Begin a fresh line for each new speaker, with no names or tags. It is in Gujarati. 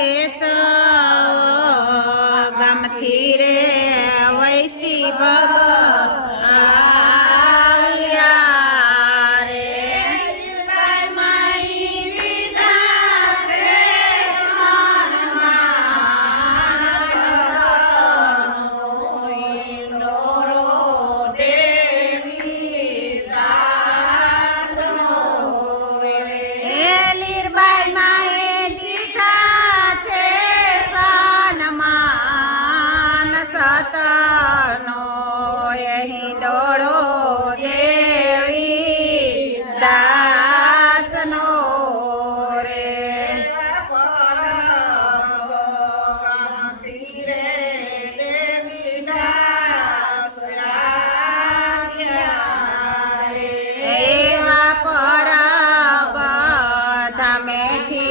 કેશવ ગમથી રે વૈસી ભગવ Bye, Mom. થતાનો અહીં દોડો દેવી દાસનો રે. એવા પર ધામેથી